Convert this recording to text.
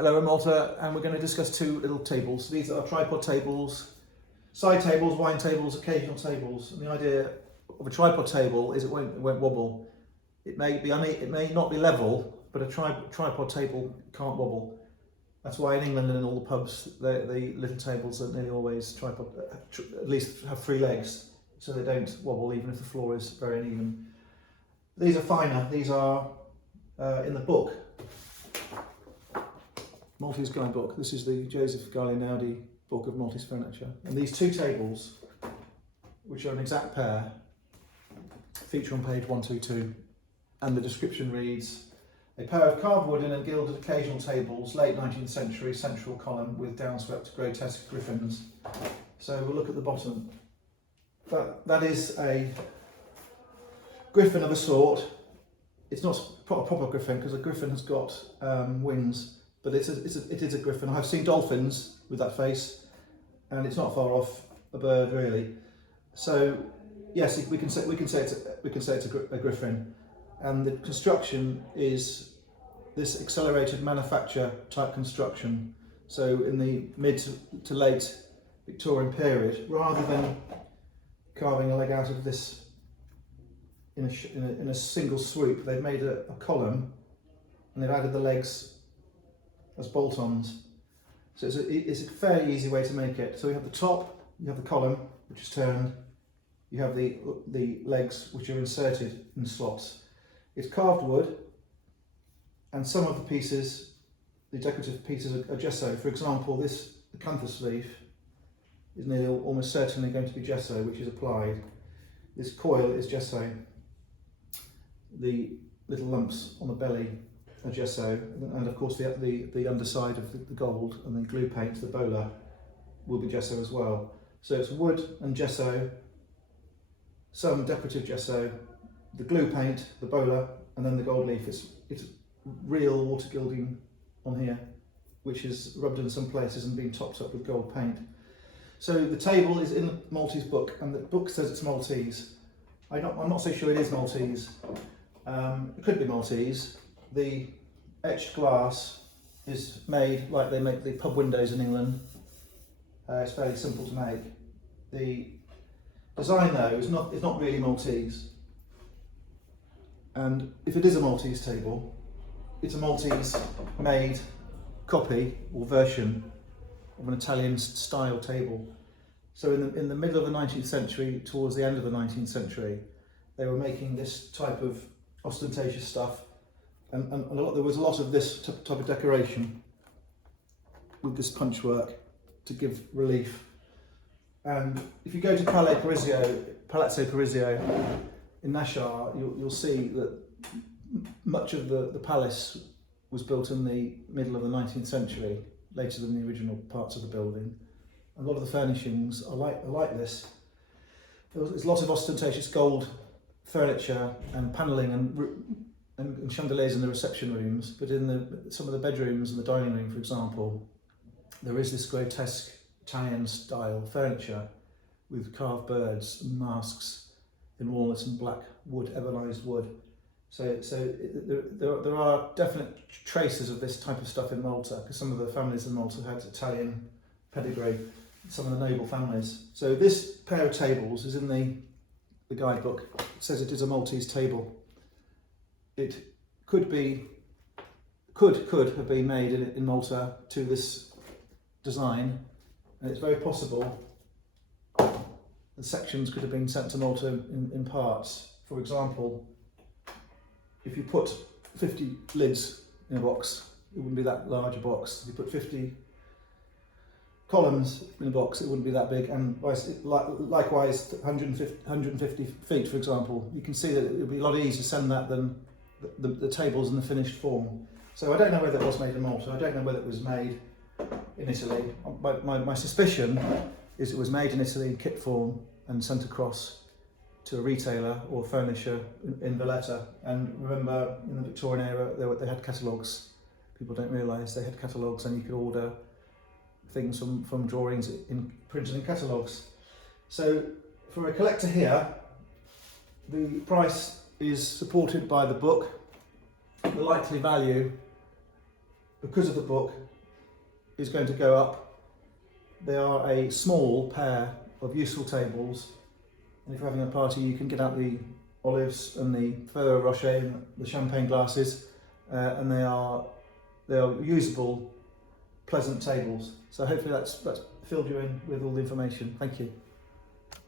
Hello, I'm Malta, and we're going to discuss two little tables. These are tripod tables, side tables, wine tables, occasional tables. And the idea of a tripod table is it won't wobble. It may not be level, but a tripod table can't wobble. That's why in England and in all the pubs, the little tables are nearly always tripod, at least have three legs, so they don't wobble even if the floor is very uneven. These are finer. These are in the book. Maltese guidebook. This is the GALEA NAUDI book of Maltese furniture. And these two tables, which are an exact pair, feature on page 122. And the description reads, a pair of carved wooden and gilded occasional tables, late 19th century, central column with downswept grotesque griffins. So we'll look at the bottom. That is a griffin of a sort. It's not a proper griffin because a griffin has got wings. But it is a griffin. I've seen dolphins with that face, and it's not far off a bird really. So yes, we can say it's a griffin, and the construction is this accelerated manufacture type construction. So in the mid to late Victorian period, rather than carving a leg out of this in a single swoop, they've made a column, and they've added the legs as bolt-ons. So it's a fairly easy way to make it. So we have the top, you have the column, which is turned, you have the legs, which are inserted in slots. It's carved wood, and some of the pieces, the decorative pieces, are gesso. For example, this acanthus leaf is nearly almost certainly going to be gesso, which is applied. This coil is gesso. The little lumps on the belly are gesso, and of course the underside of the gold and the glue paint, the bola, will be gesso as well. So it's wood and gesso, some decorative gesso, the glue paint, the bola, and then the gold leaf. It's real water gilding on here, which is rubbed in some places and been topped up with gold paint. So the table is in the Maltese book, and the book says it's Maltese. I'm not so sure it is Maltese. It could be Maltese. The etched glass is made like they make the pub windows in England. It's fairly simple to make. The design though is not really Maltese. And if it is a Maltese table, it's a Maltese made copy or version of an Italian style table. So in the middle of the 19th century, towards the end of the 19th century, they were making this type of ostentatious stuff, and there was a lot of this type of decoration with this punch work to give relief. And if you go to Palazzo Parisio in Nashar, you'll see that much of the palace was built in the middle of the 19th century, later than the original parts of the building. And a lot of the furnishings are like this. There's lots of ostentatious gold furniture and panelling and chandeliers in the reception rooms, but in some of the bedrooms and the dining room, for example, there is this grotesque Italian style furniture with carved birds and masks in walnut and black wood, ebonized wood. So there are definite traces of this type of stuff in Malta, because some of the families in Malta had Italian pedigree, some of the noble families. So this pair of tables is in the guidebook. It says it is a Maltese table. It could have been made in Malta to this design, and it's very possible the sections could have been sent to Malta in parts. For example, if you put 50 lids in a box, it wouldn't be that large a box. If you put 50 columns in a box, it wouldn't be that big, and likewise 150 feet, for example. You can see that it would be a lot easier to send that than the tables in the finished form. So I don't know whether it was made in Malta, I don't know whether it was made in Italy. My suspicion is it was made in Italy in kit form and sent across to a retailer or furnisher in Valletta. And remember, in the Victorian era, they had catalogues. People don't realise they had catalogues, and you could order things from drawings printed in catalogues. So for a collector here, the price is supported by the book. The likely value because of the book, is going to go up. They are a small pair of useful tables, and if you're having a party you can get out the olives and the Ferrero Rocher and the champagne glasses, and they are usable, pleasant tables. So hopefully that's filled you in with all the information. Thank you.